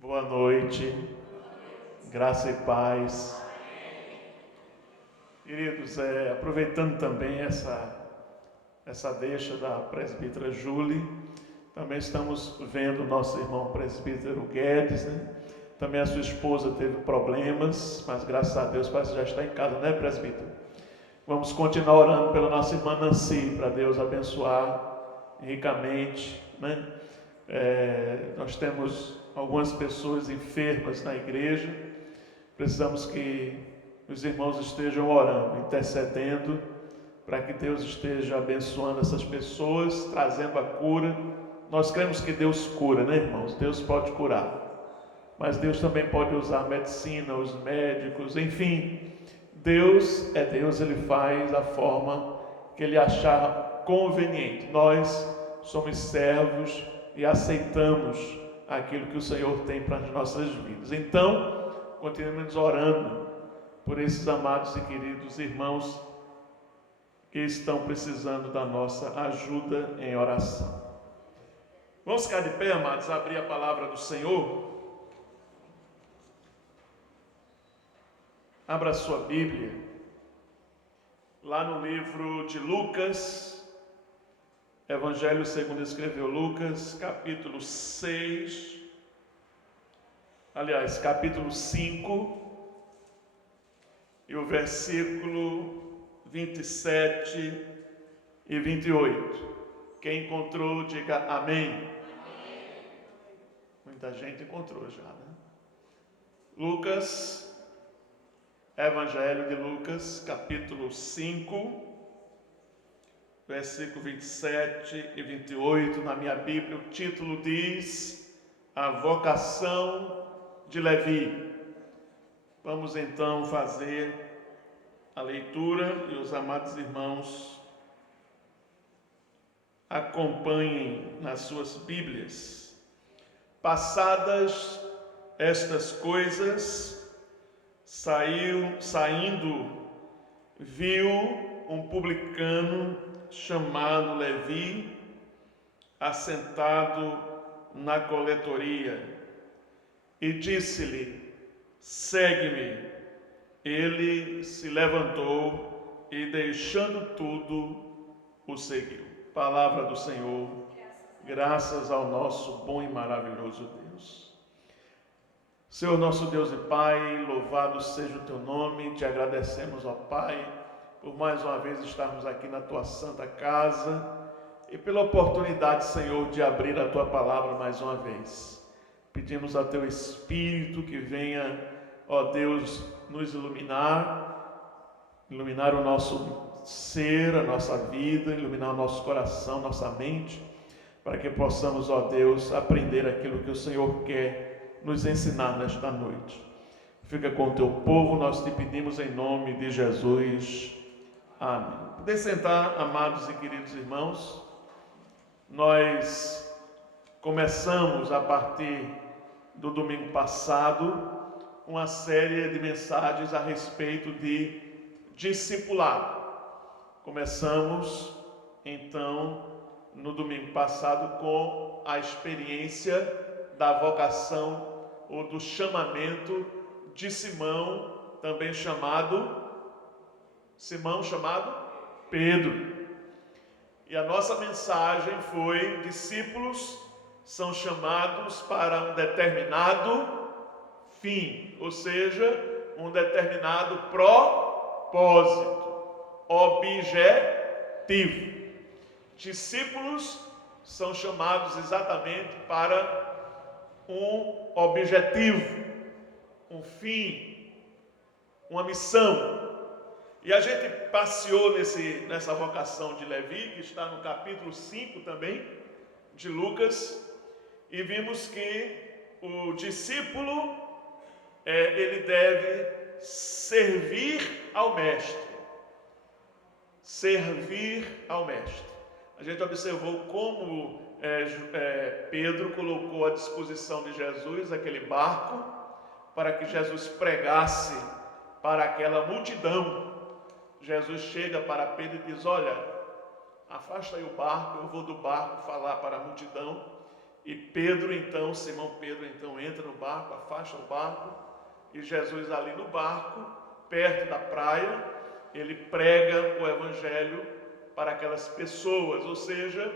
Boa noite, graça e paz. Queridos, aproveitando também essa deixa da presbítera Julie, também estamos vendo o nosso irmão presbítero Guedes, né? Também a sua esposa teve problemas, mas graças a Deus parece que já está em casa, né, presbítero? Vamos continuar orando pela nossa irmã Nancy, para Deus abençoar ricamente, né? Nós temos algumas pessoas enfermas na igreja, precisamos que os irmãos estejam orando, intercedendo, para que Deus esteja abençoando essas pessoas, trazendo a cura. Nós cremos que Deus cura, né, irmãos? Deus pode curar, mas Deus também pode usar a medicina, os médicos, enfim. Deus é Deus, Ele faz da forma que Ele achar conveniente. Nós somos servos e aceitamos aquilo que o Senhor tem para as nossas vidas. Então, continuemos orando por esses amados e queridos irmãos que estão precisando da nossa ajuda em oração. Vamos ficar de pé, amados, abrir a palavra do Senhor. Abra a sua Bíblia, lá no livro de Lucas, Evangelho segundo escreveu Lucas, capítulo 6, aliás, capítulo 5, e o versículo 27 e 28. Quem encontrou, diga amém. Amém. Muita gente encontrou já, né? Lucas, Evangelho de Lucas, capítulo 5, versículo 27 e 28, na minha Bíblia, o título diz: A vocação de Levi. Vamos então fazer a leitura e os amados irmãos acompanhem nas suas Bíblias. Passadas estas coisas, saindo, viu um publicano chamado Levi, assentado na coletoria, e disse-lhe: segue-me. Ele se levantou e, deixando tudo, o seguiu. Palavra do Senhor, graças ao nosso bom e maravilhoso Deus. Senhor nosso Deus e Pai, louvado seja o teu nome, te agradecemos, ó Pai, por mais uma vez estarmos aqui na tua santa casa e pela oportunidade, Senhor, de abrir a tua palavra mais uma vez. Pedimos a teu Espírito que venha, ó Deus, nos iluminar o nosso ser, a nossa vida, iluminar o nosso coração, nossa mente, para que possamos, ó Deus, aprender aquilo que o Senhor quer nos ensinar nesta noite. Fica com o teu povo, nós te pedimos em nome de Jesus. Amém. Podem sentar, amados e queridos irmãos. Nós começamos a partir do domingo passado uma série de mensagens a respeito de discipulado. Começamos então no domingo passado com a experiência da vocação ou do chamamento de Simão, também chamado Pedro. E a nossa mensagem foi: discípulos são chamados para um determinado fim, ou seja, um determinado propósito, objetivo. Discípulos são chamados exatamente para um objetivo, um fim, uma missão. E a gente passeou nessa vocação de Levi, que está no capítulo 5 também, de Lucas, e vimos que o discípulo, ele deve servir ao mestre. Servir ao mestre. A gente observou como Pedro colocou à disposição de Jesus aquele barco para que Jesus pregasse para aquela multidão. Jesus chega para Pedro e diz: olha, afasta aí o barco, eu vou do barco falar para a multidão. E Pedro então, Simão Pedro então entra no barco, afasta o barco, e Jesus ali no barco, perto da praia, ele prega o evangelho para aquelas pessoas, ou seja,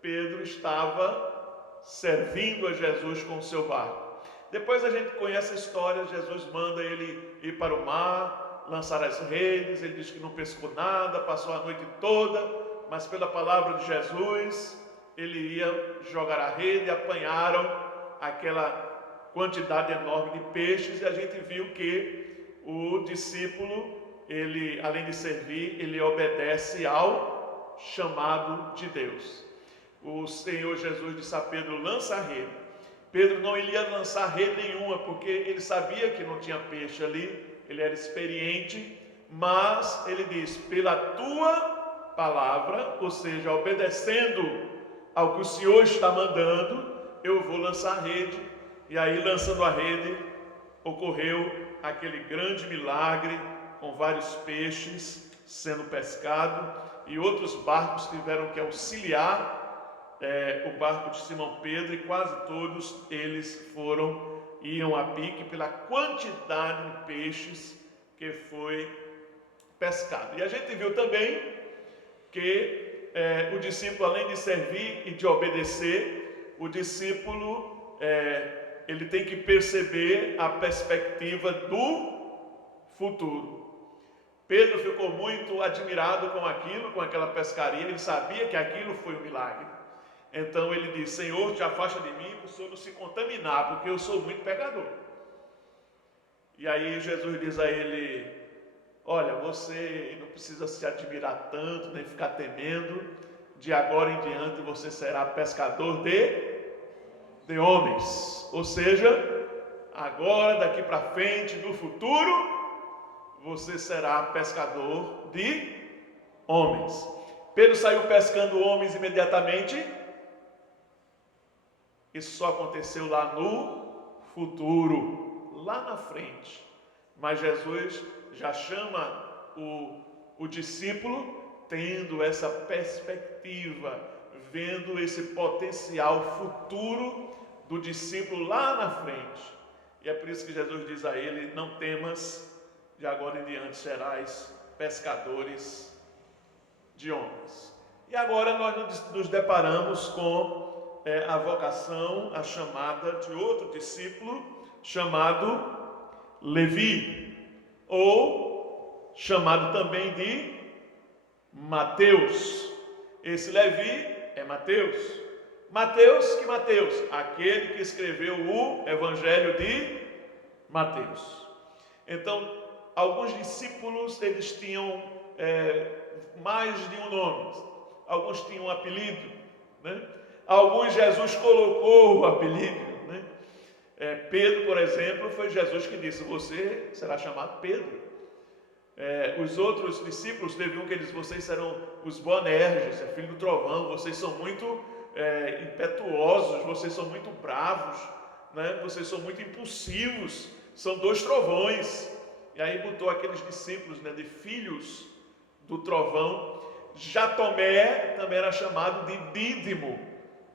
Pedro estava servindo a Jesus com o seu barco. Depois a gente conhece a história, Jesus manda ele ir para o mar, lançar as redes, ele diz que não pescou nada, passou a noite toda, mas pela palavra de Jesus, ele ia jogar a rede e apanharam aquela quantidade enorme de peixes, e a gente viu que o discípulo, ele, além de servir, ele obedece ao chamado de Deus. O Senhor Jesus disse a Pedro: lança a rede. Pedro não iria lançar rede nenhuma, porque ele sabia que não tinha peixe ali, ele era experiente, mas ele diz: pela tua palavra, ou seja, obedecendo ao que o Senhor está mandando, eu vou lançar a rede. E aí, lançando a rede, ocorreu aquele grande milagre, com vários peixes sendo pescados, e outros barcos tiveram que auxiliar o barco de Simão Pedro, e quase todos eles iam a pique pela quantidade de peixes que foi pescado. E a gente viu também que o discípulo, além de servir e de obedecer, o discípulo ele tem que perceber a perspectiva do futuro. Pedro ficou muito admirado com aquilo, com aquela pescaria, ele sabia que aquilo foi um milagre. Então ele disse: Senhor, te afasta de mim, para o Senhor não se contaminar, porque eu sou muito pecador. E aí Jesus diz a ele: olha, você não precisa se admirar tanto, nem ficar temendo, de agora em diante você será pescador de homens. Ou seja, agora, daqui para frente, no futuro, você será pescador de homens. Pedro saiu pescando homens imediatamente. Isso só aconteceu lá no futuro, lá na frente. Mas Jesus já chama o discípulo tendo essa perspectiva, vendo esse potencial futuro do discípulo lá na frente. E é por isso que Jesus diz a ele: não temas, de agora em diante serás pescadores de homens. E agora nós nos deparamos com a vocação, a chamada de outro discípulo chamado Levi, ou chamado também de Mateus. Esse Levi é Mateus. Mateus, que Mateus? Aquele que escreveu o Evangelho de Mateus. Então, alguns discípulos, eles tinham mais de um nome. Alguns tinham um apelido, né? Alguns Jesus colocou o apelido, né? Pedro, por exemplo, foi Jesus que disse: você será chamado Pedro. Os outros discípulos, teve um que disse: vocês serão os Boanerges, filho do trovão, vocês são muito impetuosos, vocês são muito bravos, né? Vocês são muito impulsivos, são dois trovões. E aí botou aqueles discípulos, né, de filhos do trovão. Já Tomé também era chamado de Dídimo.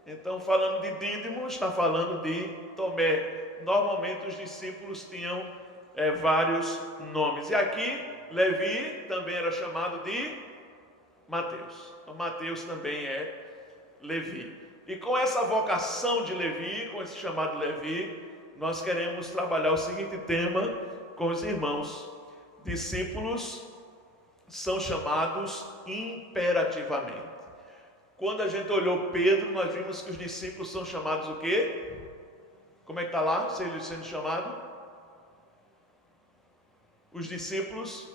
Então, falando de Dídimo, está falando de Tomé. Normalmente os discípulos tinham vários nomes. E aqui, Levi também era chamado de Mateus. Então, Mateus também é Levi. E com essa vocação de Levi, com esse chamado Levi, nós queremos trabalhar o seguinte tema com os irmãos: discípulos são chamados imperativamente. Quando a gente olhou Pedro, nós vimos que os discípulos são chamados o quê? Como é que está lá, sendo chamado? Os discípulos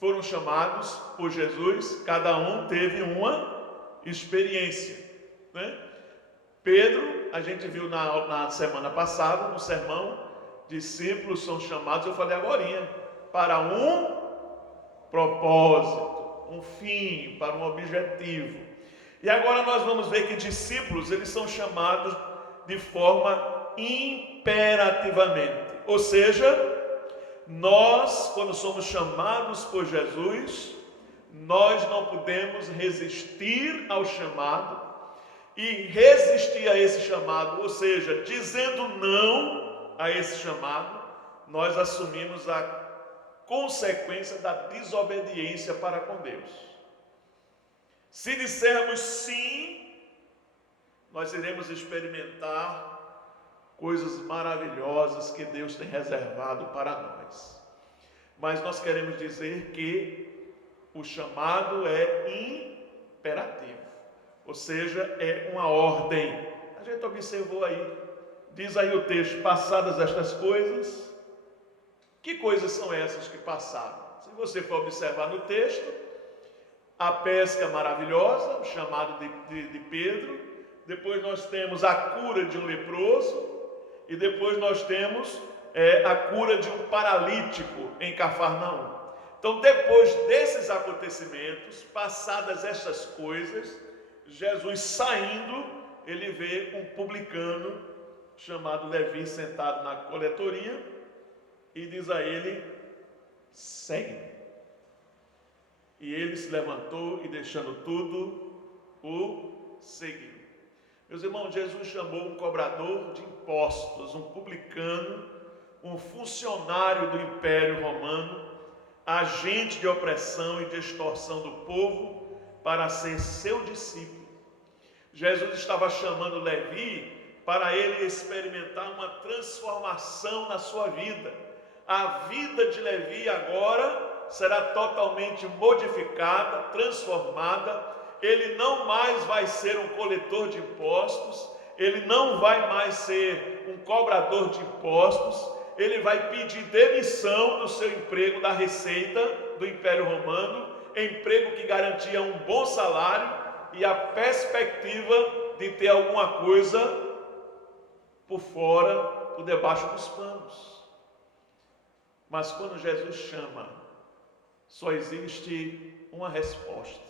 foram chamados por Jesus, cada um teve uma experiência, né? Pedro, a gente viu na semana passada, no sermão, discípulos são chamados, eu falei agorinha, para um propósito, um fim, para um objetivo. E agora nós vamos ver que discípulos, eles são chamados de forma imperativamente. Ou seja, nós, quando somos chamados por Jesus, nós não podemos resistir ao chamado e resistir a esse chamado, ou seja, dizendo não a esse chamado, nós assumimos a consequência da desobediência para com Deus. Se dissermos sim, nós iremos experimentar coisas maravilhosas que Deus tem reservado para nós. Mas nós queremos dizer que o chamado é imperativo, ou seja, é uma ordem. A gente observou aí, diz aí o texto: passadas estas coisas. Que coisas são essas que passaram? Se você for observar no texto, a pesca maravilhosa, o chamado de Pedro, depois nós temos a cura de um leproso, e depois nós temos a cura de um paralítico em Cafarnaum. Então, depois desses acontecimentos, passadas estas coisas, Jesus saindo, ele vê um publicano chamado Levi sentado na coletoria e diz a ele: segue. E ele se levantou e, deixando tudo, o seguiu. Meus irmãos, Jesus chamou um cobrador de impostos, um publicano, um funcionário do Império Romano, agente de opressão e de extorsão do povo, para ser seu discípulo. Jesus estava chamando Levi para ele experimentar uma transformação na sua vida. A vida de Levi agora será totalmente modificada, transformada. Ele não mais vai ser um coletor de impostos, ele não vai mais ser um cobrador de impostos, ele vai pedir demissão do seu emprego da Receita do Império Romano, emprego que garantia um bom salário e a perspectiva de ter alguma coisa por fora, por debaixo dos panos. Mas quando Jesus chama, só existe uma resposta: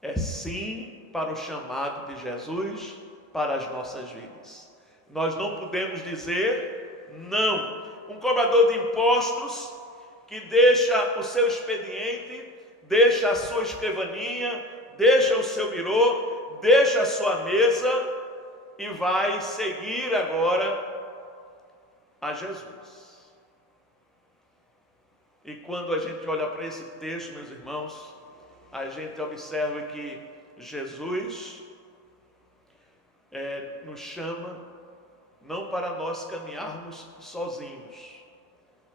é sim para o chamado de Jesus para as nossas vidas. Nós não podemos dizer não. Um cobrador de impostos que deixa o seu expediente, deixa a sua escrivaninha, deixa o seu birô, deixa a sua mesa e vai seguir agora a Jesus. E quando a gente olha para esse texto, meus irmãos, a gente observa que Jesus nos chama não para nós caminharmos sozinhos,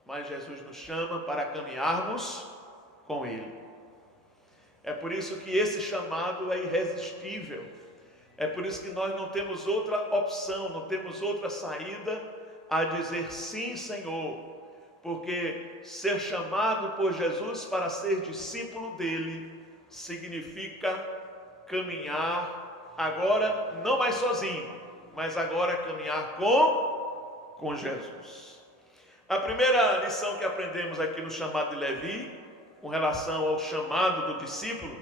mas Jesus nos chama para caminharmos com Ele. É por isso que esse chamado é irresistível. É por isso que nós não temos outra opção, não temos outra saída a dizer sim, Senhor. Porque ser chamado por Jesus para ser discípulo dele significa caminhar agora não mais sozinho, mas agora caminhar com Jesus. A primeira lição que aprendemos aqui no chamado de Levi, com relação ao chamado do discípulo,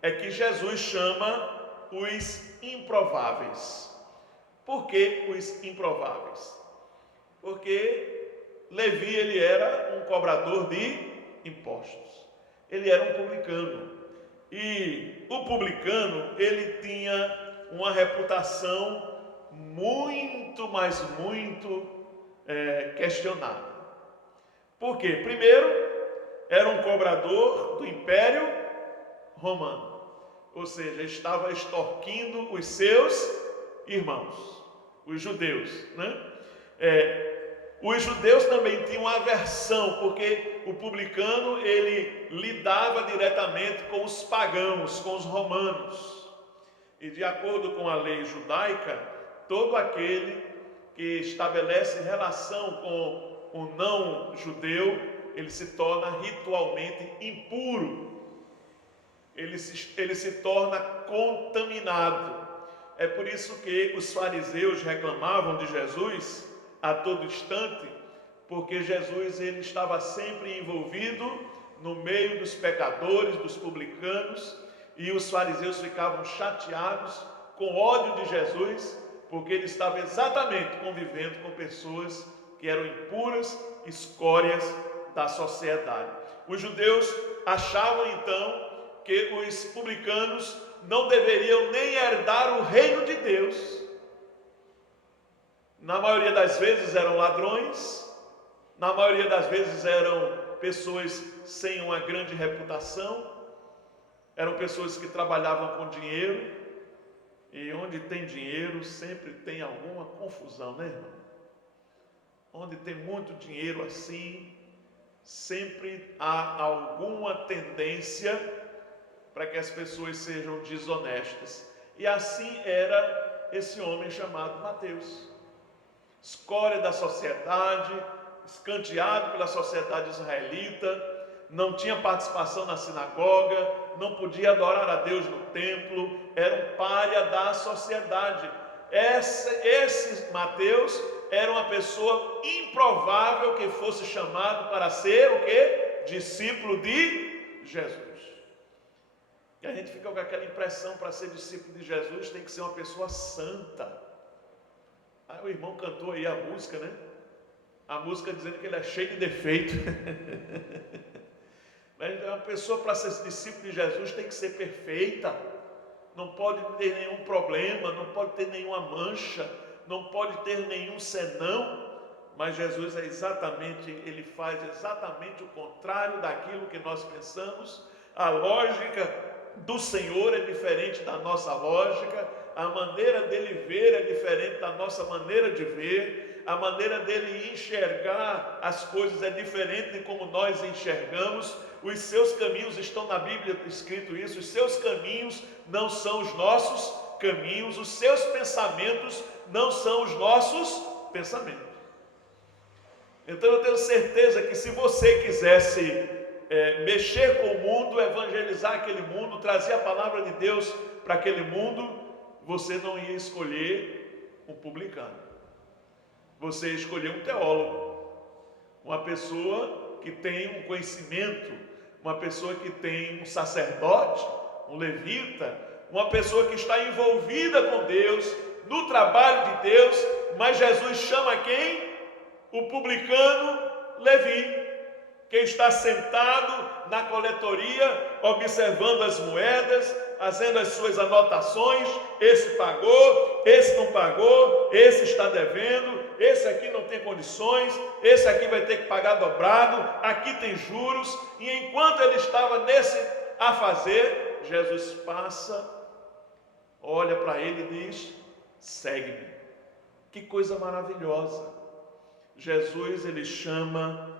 é que Jesus chama os improváveis. Por que os improváveis? Porque Levi, ele era um cobrador de impostos. Ele era um publicano. E o publicano, ele tinha uma reputação muito, mas muito questionada. Por quê? Primeiro, era um cobrador do Império Romano. Ou seja, estava extorquindo os seus irmãos, os judeus, né? Os judeus também tinham aversão, porque o publicano, ele lidava diretamente com os pagãos, com os romanos. E de acordo com a lei judaica, todo aquele que estabelece relação com o não judeu, ele se torna ritualmente impuro. Ele se torna contaminado. É por isso que os fariseus reclamavam de Jesus a todo instante, porque Jesus, ele estava sempre envolvido no meio dos pecadores, dos publicanos, e os fariseus ficavam chateados, com ódio de Jesus, porque ele estava exatamente convivendo com pessoas que eram impuras, escórias da sociedade. Os judeus achavam então que os publicanos não deveriam nem herdar o reino de Deus. Na maioria das vezes eram ladrões, na maioria das vezes eram pessoas sem uma grande reputação, eram pessoas que trabalhavam com dinheiro, e onde tem dinheiro sempre tem alguma confusão, né, irmão? Onde tem muito dinheiro assim, sempre há alguma tendência para que as pessoas sejam desonestas. E assim era esse homem chamado Mateus, escória da sociedade, escanteado pela sociedade israelita, não tinha participação na sinagoga, não podia adorar a Deus no templo, era um pária da sociedade. Esse Mateus era uma pessoa improvável que fosse chamado para ser o quê? Discípulo de Jesus. E a gente fica com aquela impressão, para ser discípulo de Jesus tem que ser uma pessoa santa. Aí o irmão cantou aí a música, né? A música dizendo que ele é cheio de defeito. Mas uma pessoa, para ser discípulo de Jesus, tem que ser perfeita. Não pode ter nenhum problema, não pode ter nenhuma mancha, não pode ter nenhum senão. Mas Jesus ele faz exatamente o contrário daquilo que nós pensamos. A lógica do Senhor é diferente da nossa lógica, a maneira dele ver é diferente da nossa maneira de ver, a maneira dele enxergar as coisas é diferente de como nós enxergamos. Os seus caminhos, estão na Bíblia escrito isso, os seus caminhos não são os nossos caminhos, os seus pensamentos não são os nossos pensamentos. Então eu tenho certeza que se você quisesse mexer com o mundo, evangelizar aquele mundo, trazer a palavra de Deus para aquele mundo, você não ia escolher um publicano, você ia escolher um teólogo, uma pessoa que tem um conhecimento, uma pessoa que tem um sacerdote, um levita, uma pessoa que está envolvida com Deus, no trabalho de Deus. Mas Jesus chama quem? O publicano Levi, que está sentado na coletoria, observando as moedas, fazendo as suas anotações. Esse pagou, esse não pagou, esse está devendo, esse aqui não tem condições, esse aqui vai ter que pagar dobrado, aqui tem juros. E enquanto ele estava nesse a fazer, Jesus passa, olha para ele e diz: segue-me. Que coisa maravilhosa! Jesus, ele chama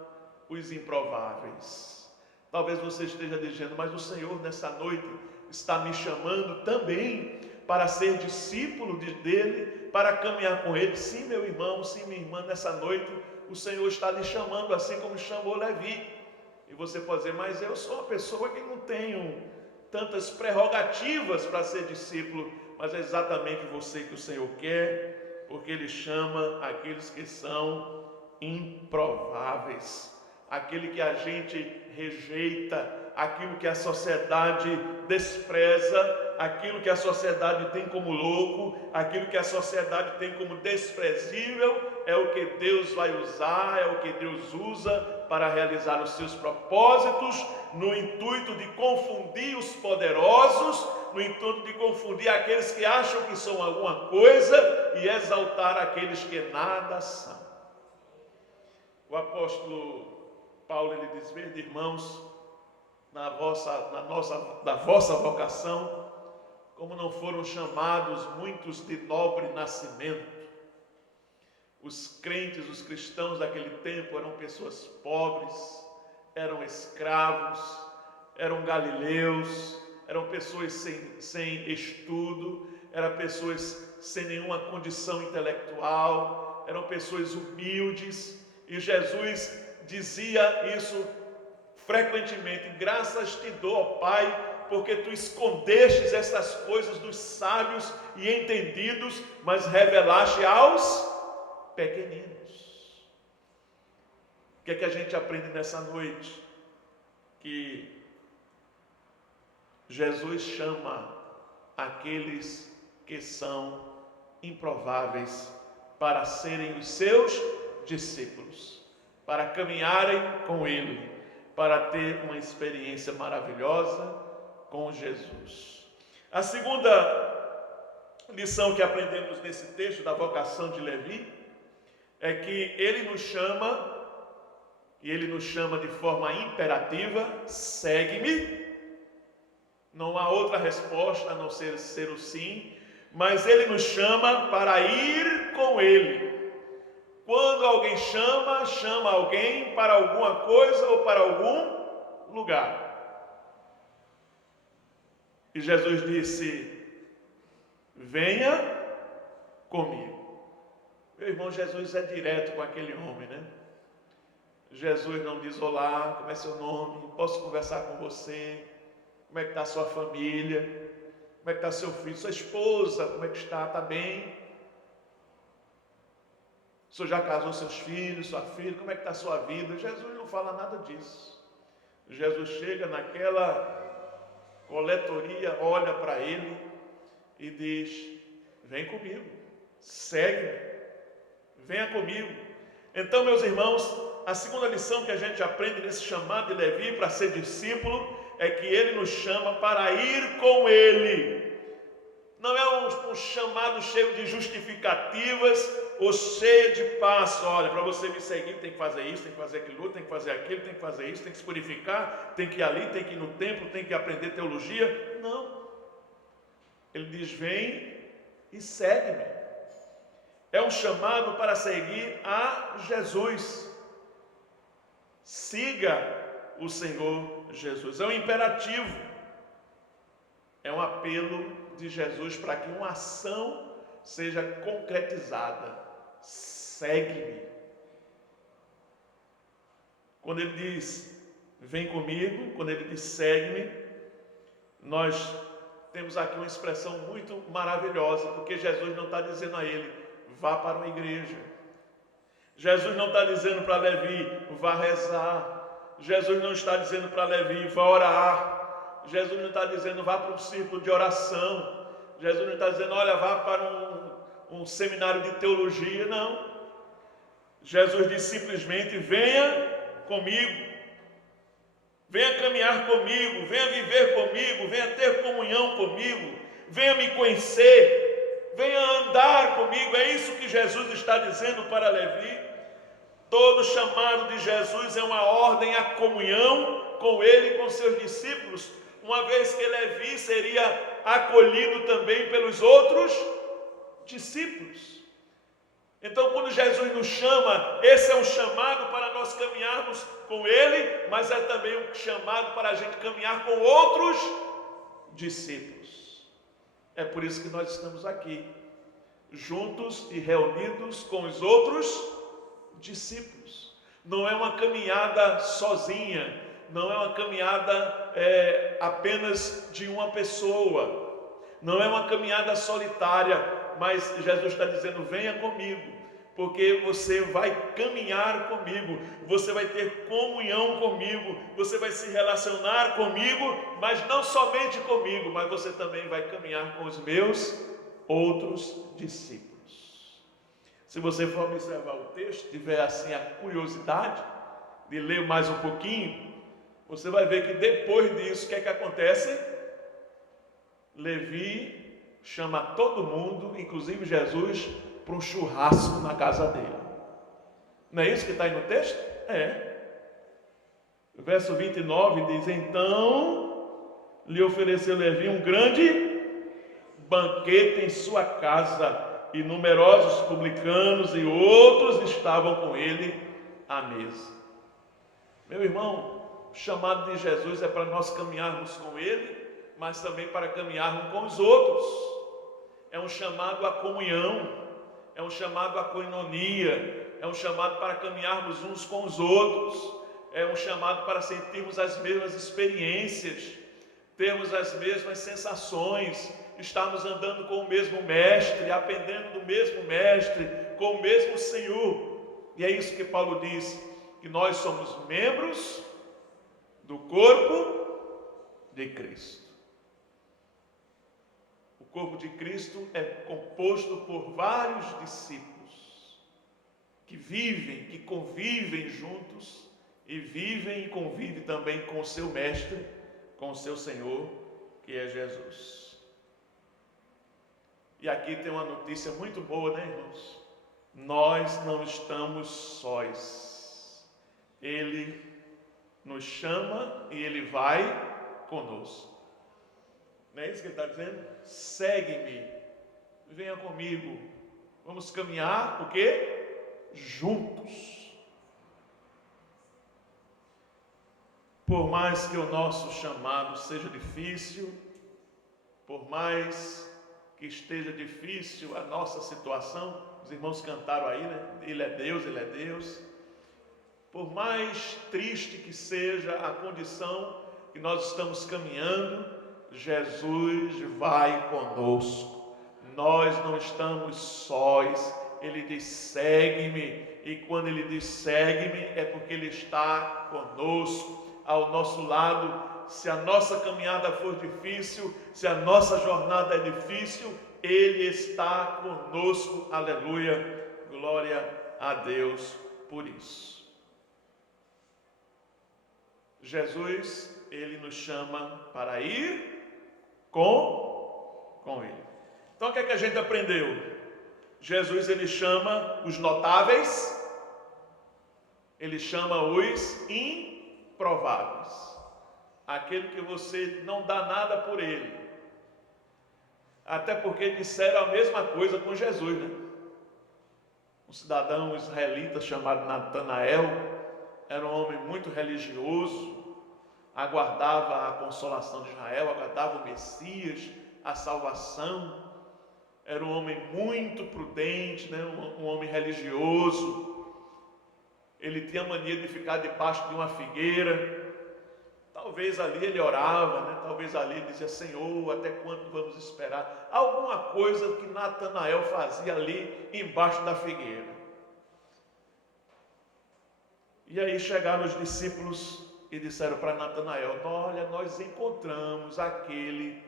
os improváveis. Talvez você esteja dizendo: mas o Senhor nessa noite está me chamando também para ser discípulo dele, para caminhar com ele. Sim, meu irmão, sim, minha irmã, nessa noite o Senhor está lhe chamando, assim como chamou Levi. E você pode dizer: mas eu sou uma pessoa que não tenho tantas prerrogativas para ser discípulo. Mas é exatamente você que o Senhor quer, porque ele chama aqueles que são improváveis, aquele que a gente rejeita, aquilo que a sociedade despreza, aquilo que a sociedade tem como louco, aquilo que a sociedade tem como desprezível, é o que Deus vai usar, é o que Deus usa para realizar os seus propósitos, no intuito de confundir os poderosos, no intuito de confundir aqueles que acham que são alguma coisa e exaltar aqueles que nada são. O apóstolo Paulo, ele diz: vede, irmãos, da vossa vocação, como não foram chamados muitos de nobre nascimento. Os crentes, os cristãos daquele tempo eram pessoas pobres, eram escravos, eram galileus, eram pessoas sem estudo, eram pessoas sem nenhuma condição intelectual, eram pessoas humildes. E Jesus dizia isso frequentemente: graças te dou, ó Pai, porque tu escondestes essas coisas dos sábios e entendidos, mas revelaste aos pequeninos. O que é que a gente aprende nessa noite? Que Jesus chama aqueles que são improváveis para serem os seus discípulos, para caminharem com Ele, para ter uma experiência maravilhosa com Jesus. A segunda lição que aprendemos nesse texto da vocação de Levi é que ele nos chama, e ele nos chama de forma imperativa: segue-me. Não há outra resposta a não ser o sim, mas ele nos chama para ir com ele. Quando alguém chama alguém para alguma coisa ou para algum lugar. E Jesus disse: venha comigo. Meu irmão, Jesus é direto com aquele homem, né? Jesus não diz: olá, como é seu nome? Posso conversar com você? Como é que está a sua família? Como é que está seu filho? Sua esposa, como é que está? Está bem? O senhor já casou seus filhos, sua filha? Como é que está a sua vida? Jesus não fala nada disso. Jesus chega naquela coletoria, olha para ele e diz: vem comigo, segue-me, venha comigo. Então, meus irmãos, a segunda lição que a gente aprende nesse chamado de Levi para ser discípulo é que ele nos chama para ir com ele. Não é um chamado cheio de justificativas ou cheio de passo. Olha, para você me seguir tem que fazer isso, tem que fazer aquilo, tem que fazer aquilo, tem que fazer isso, tem que se purificar, tem que ir ali, tem que ir no templo, tem que aprender teologia. Não. Ele diz: vem e segue-me. É um chamado para seguir a Jesus. Siga o Senhor Jesus. É um imperativo. É um apelo de Jesus para que uma ação seja concretizada. Segue-me. Quando ele diz: vem comigo, quando ele diz: segue-me, nós temos aqui uma expressão muito maravilhosa, porque Jesus não está dizendo a ele: vá para uma igreja. Jesus não está dizendo para Levi: vá rezar. Jesus não está dizendo para Levi: vá orar. Jesus não está dizendo: vá para um círculo de oração. Jesus não está dizendo: olha, vá para um seminário de teologia. Não. Jesus diz simplesmente: venha comigo. Venha caminhar comigo, venha viver comigo, venha ter comunhão comigo, venha me conhecer, venha andar comigo. É isso que Jesus está dizendo para Levi. Todo chamado de Jesus é uma ordem à comunhão com ele e com seus discípulos, uma vez que Levi seria acolhido também pelos outros discípulos. Então, quando Jesus nos chama, esse é um chamado para nós caminharmos com ele, mas é também um chamado para a gente caminhar com outros discípulos. É por isso que nós estamos aqui, juntos e reunidos com os outros discípulos. Não é uma caminhada sozinha, não é uma caminhada apenas de uma pessoa, não é uma caminhada solitária, mas Jesus está dizendo: venha comigo, porque você vai caminhar comigo, você vai ter comunhão comigo, você vai se relacionar comigo, mas não somente comigo, mas você também vai caminhar com os meus outros discípulos. Se você for observar o texto, tiver assim a curiosidade de ler mais um pouquinho, você vai ver que depois disso, o que é que acontece? Levi chama todo mundo, inclusive Jesus, para um churrasco na casa dele. Não é isso que está aí no texto? É. O verso 29 diz: então lhe ofereceu Levi um grande banquete em sua casa, e numerosos publicanos e outros estavam com ele à mesa. Meu irmão, o chamado de Jesus é para nós caminharmos com ele, mas também para caminharmos com os outros. É um chamado à comunhão, é um chamado à koinonia, é um chamado para caminharmos uns com os outros, é um chamado para sentirmos as mesmas experiências, termos as mesmas sensações, estarmos andando com o mesmo mestre, aprendendo do mesmo mestre, com o mesmo Senhor. E é isso que Paulo diz, que nós somos membros do corpo de Cristo. O corpo de Cristo é composto por vários discípulos que vivem, que convivem juntos e vivem e convivem também com o seu mestre, com o seu Senhor, que é Jesus. E aqui tem uma notícia muito boa, né, irmãos? Nós não estamos sós. Ele nos chama e Ele vai conosco. Não é isso que Ele está dizendo? Segue-me, venha comigo. Vamos caminhar, o quê? Juntos. Por mais que o nosso chamado seja difícil, por mais que esteja difícil a nossa situação, os irmãos cantaram aí, né? Ele é Deus, Ele é Deus. Por mais triste que seja a condição que nós estamos caminhando, Jesus vai conosco. Nós não estamos sós. Ele diz, segue-me. E quando Ele diz, segue-me, é porque Ele está conosco, ao nosso lado. Se a nossa caminhada for difícil, se a nossa jornada é difícil, Ele está conosco. Aleluia. Glória a Deus por isso. Jesus, Ele nos chama para ir com Ele. Então o que é que a gente aprendeu? Jesus, Ele chama os notáveis, Ele chama os improváveis. Aquele que você não dá nada por ele. Até porque disseram a mesma coisa com Jesus, né? Um cidadão israelita chamado Natanael era um homem muito religioso, aguardava a consolação de Israel, aguardava o Messias, a salvação. Era um homem muito prudente, né? Um homem religioso. Ele tinha mania de ficar debaixo de uma figueira. Talvez ali ele orava, né? Talvez ali ele dizia, Senhor, até quando vamos esperar? Alguma coisa que Natanael fazia ali embaixo da figueira. E aí chegaram os discípulos e disseram para Natanael, olha, nós encontramos aquele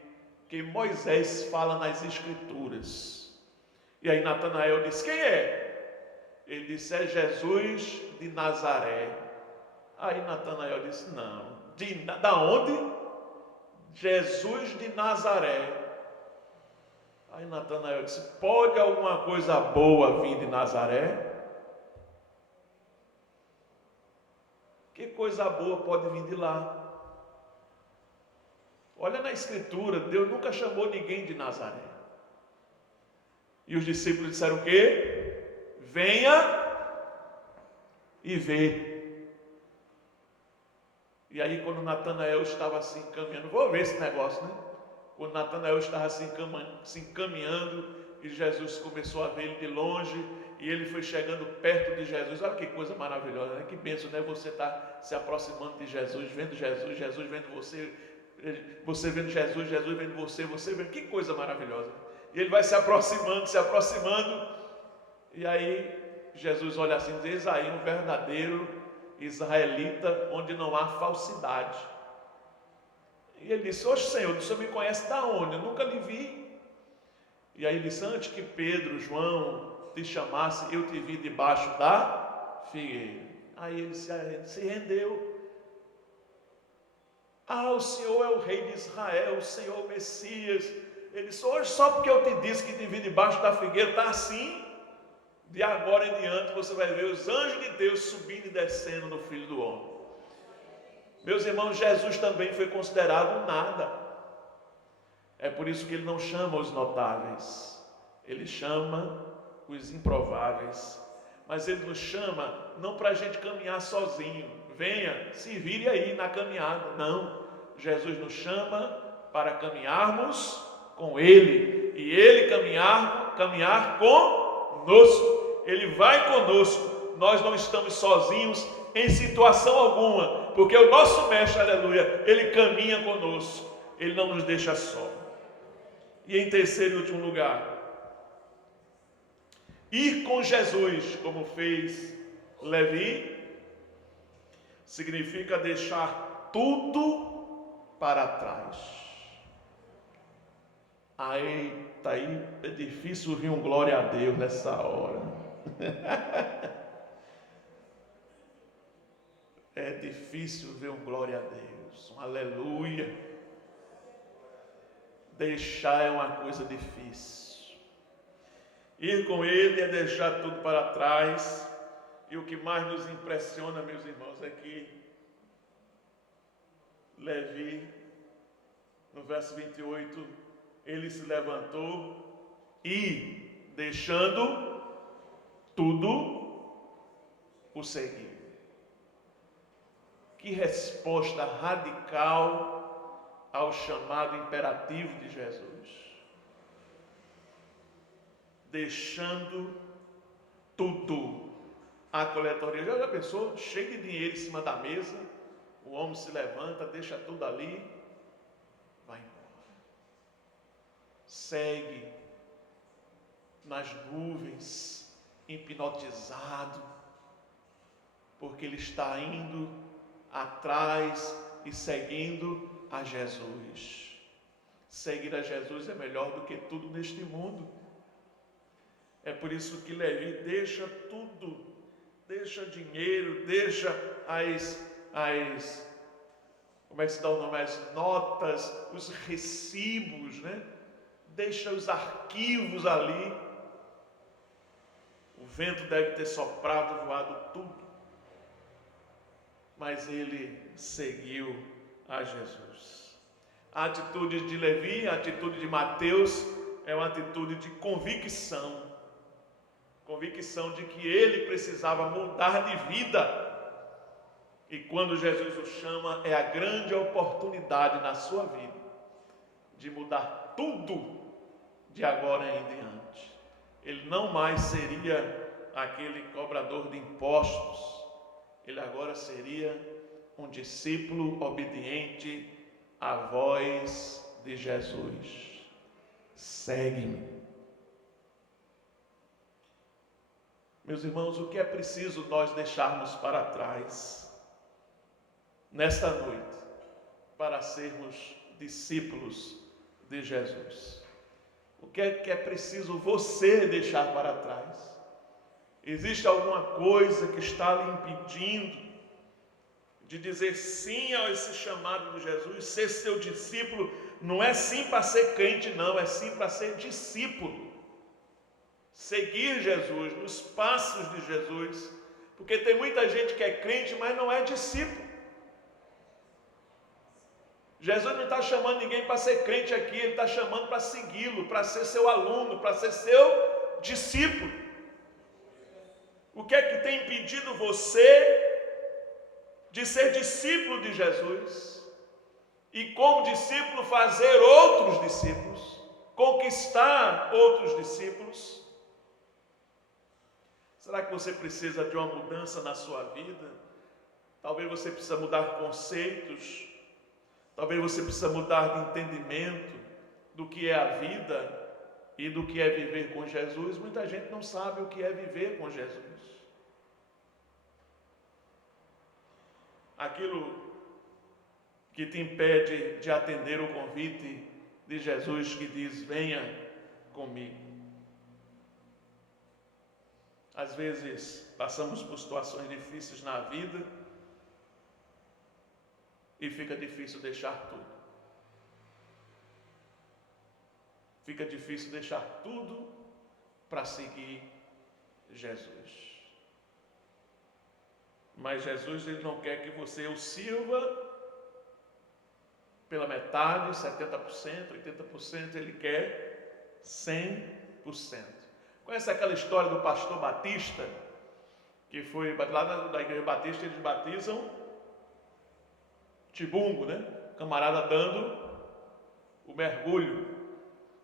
que Moisés fala nas Escrituras. E aí Natanael disse, quem é? Ele disse, é Jesus de Nazaré. Aí Natanael disse, não. Da onde? Jesus de Nazaré. Aí Natanael disse, pode alguma coisa boa vir de Nazaré? Que coisa boa pode vir de lá? Olha na Escritura, Deus nunca chamou ninguém de Nazaré. E os discípulos disseram o quê? Venha e vê. E aí quando Natanael estava assim caminhando, vou ver esse negócio, né? Quando Natanael estava assim caminhando, e Jesus começou a ver ele de longe, e ele foi chegando perto de Jesus. Olha que coisa maravilhosa, né? Que bênção, né? Você está se aproximando de Jesus, vendo Jesus, Jesus vendo você, você vendo Jesus, Jesus vendo você, você vendo, que coisa maravilhosa. E ele vai se aproximando, e aí Jesus olha assim e diz, aí um verdadeiro israelita, onde não há falsidade. E ele disse, oxe Senhor, o Senhor me conhece da onde? Eu nunca lhe vi. E aí ele disse, antes que Pedro, João te chamasse, eu te vi debaixo da figueira. Aí ele se rendeu. O Senhor é o rei de Israel, o Senhor é o Messias. Ele disse, hoje só porque eu te disse que te vi debaixo da figueira, está assim, de agora em diante você vai ver os anjos de Deus subindo e descendo no Filho do Homem. Meus irmãos, Jesus também foi considerado nada. É por isso que ele não chama os notáveis, ele chama os improváveis. Mas ele nos chama não para a gente caminhar sozinho, venha, se vire aí na caminhada. Não, Jesus nos chama para caminharmos com ele, e ele caminhar conosco. Ele vai conosco, nós não estamos sozinhos em situação alguma, porque o nosso mestre, aleluia, ele caminha conosco, ele não nos deixa só. E em terceiro e último lugar, ir com Jesus, como fez Levi, significa deixar tudo para trás. Aí é difícil ouvir um glória a Deus nessa hora. É difícil ver um glória a Deus, um aleluia. Deixar é uma coisa difícil. Ir com ele é deixar tudo para trás. E o que mais nos impressiona, meus irmãos, é que Levi, no verso 28, ele se levantou e, deixando tudo, o seguiu. Que resposta radical ao chamado imperativo de Jesus. Deixando tudo. A coletoria, já pensou? Cheio de dinheiro em cima da mesa, o homem se levanta, deixa tudo ali, vai embora. Segue nas nuvens, hipnotizado, porque ele está indo atrás e seguindo a Jesus. Seguir a Jesus é melhor do que tudo neste mundo. É por isso que Levi deixa tudo, deixa dinheiro, deixa como é que se dá o nome? As notas, os recibos, né? Deixa os arquivos ali. O vento deve ter soprado, voado tudo. Mas ele seguiu a Jesus. A atitude de Levi, a atitude de Mateus, é uma atitude de convicção. Convicção de que ele precisava mudar de vida. E quando Jesus o chama, é a grande oportunidade na sua vida de mudar tudo de agora em diante. Ele não mais seria aquele cobrador de impostos. Ele agora seria um discípulo obediente à voz de Jesus. Segue-me. Meus irmãos, o que é preciso nós deixarmos para trás nesta noite para sermos discípulos de Jesus? O que é preciso você deixar para trás? Existe alguma coisa que está lhe impedindo de dizer sim a esse chamado de Jesus? Ser seu discípulo não é sim para ser crente, não, é sim para ser discípulo. Seguir Jesus, nos passos de Jesus, porque tem muita gente que é crente, mas não é discípulo. Jesus não está chamando ninguém para ser crente aqui, ele está chamando para segui-lo, para ser seu aluno, para ser seu discípulo. O que é que tem impedido você de ser discípulo de Jesus? E como discípulo fazer outros discípulos, conquistar outros discípulos? Será que você precisa de uma mudança na sua vida? Talvez você precisa mudar conceitos, talvez você precisa mudar de entendimento do que é a vida e do que é viver com Jesus. Muita gente não sabe o que é viver com Jesus. Aquilo que te impede de atender o convite de Jesus que diz: venha comigo. Às vezes passamos por situações difíceis na vida e fica difícil deixar tudo. Fica difícil deixar tudo para seguir Jesus. Mas Jesus, ele não quer que você o sirva pela metade, 70%, 80%, ele quer 100%. Conhece aquela história do pastor Batista? Que foi lá da igreja Batista, eles batizam Tibungo, né? O camarada dando o mergulho.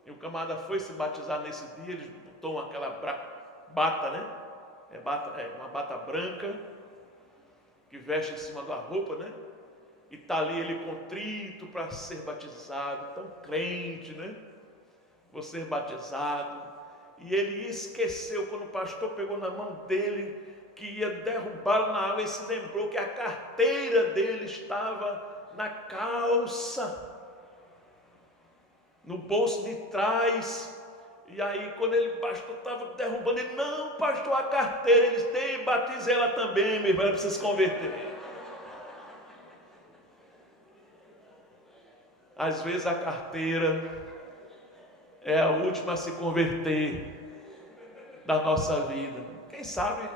E o camarada foi se batizar nesse dia, eles botou aquela bata, né? Uma bata branca que veste em cima da roupa, né? E está ali ele contrito para ser batizado, tão crente, né? Vou ser batizado. E ele esqueceu, quando o pastor pegou na mão dele, que ia derrubá-lo na água, e se lembrou que a carteira dele estava na calça, no bolso de trás. E aí, quando o pastor estava derrubando, ele: não, pastor, a carteira. Eles: tem, batize ela também, meu irmão, ela precisa se converter. Às vezes a carteira é a última a se converter. da nossa vida. Quem sabe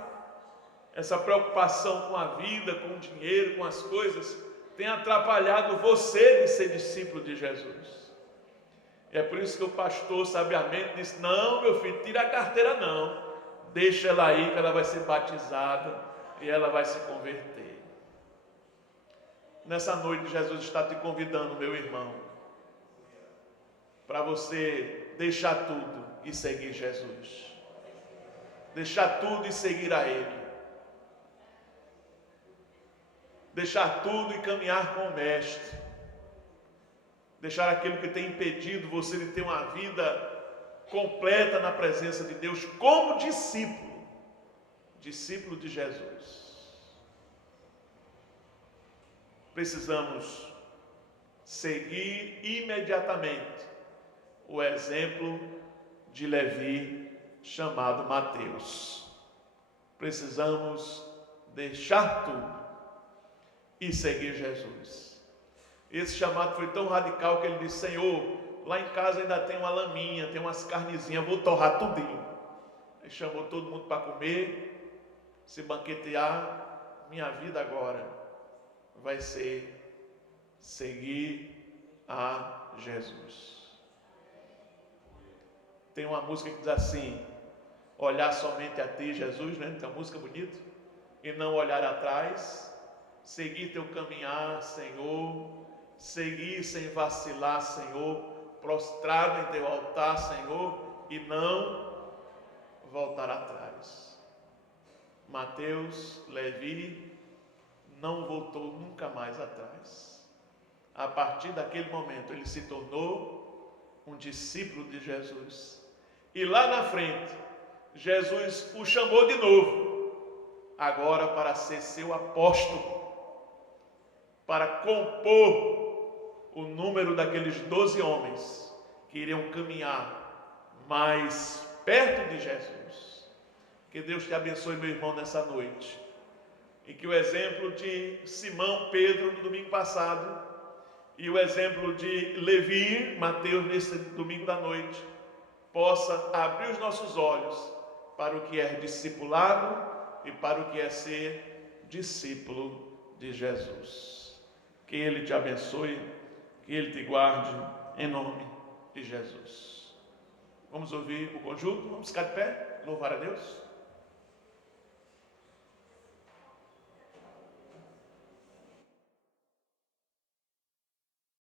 essa preocupação com a vida, com o dinheiro, com as coisas, tem atrapalhado você de ser discípulo de Jesus. E é por isso que o pastor sabiamente disse: não, meu filho, tira a carteira não, deixa ela aí que ela vai ser batizada e ela vai se converter. Nessa noite Jesus está te convidando, meu irmão, para você deixar tudo e seguir Jesus. Deixar tudo e seguir a Ele. Deixar tudo e caminhar com o Mestre. Deixar aquilo que tem impedido você de ter uma vida completa na presença de Deus como discípulo. Discípulo de Jesus. Precisamos seguir imediatamente o exemplo de Levi, chamado Mateus. Precisamos deixar tudo e seguir Jesus. Esse chamado foi tão radical que ele disse: Senhor, lá em casa ainda tem uma laminha, tem umas carnezinhas, vou torrar tudinho. Ele chamou todo mundo para comer, se banquetear. Minha vida agora vai ser seguir a Jesus. Tem uma música que diz assim: olhar somente a ti, Jesus, né? Tem uma música bonita. E não olhar atrás. Seguir teu caminhar, Senhor. Seguir sem vacilar, Senhor. Prostrado em teu altar, Senhor. E não voltar atrás. Mateus, Levi, não voltou nunca mais atrás. A partir daquele momento, ele se tornou um discípulo de Jesus. E lá na frente, Jesus o chamou de novo, agora para ser seu apóstolo, para compor o número daqueles 12 homens que iriam caminhar mais perto de Jesus. Que Deus te abençoe, meu irmão, nessa noite. E que o exemplo de Simão Pedro no domingo passado e o exemplo de Levi, Mateus nesse domingo da noite, possa abrir os nossos olhos para o que é discipulado e para o que é ser discípulo de Jesus. Que Ele te abençoe, que Ele te guarde, em nome de Jesus. Vamos ouvir o conjunto, vamos ficar de pé, louvar a Deus.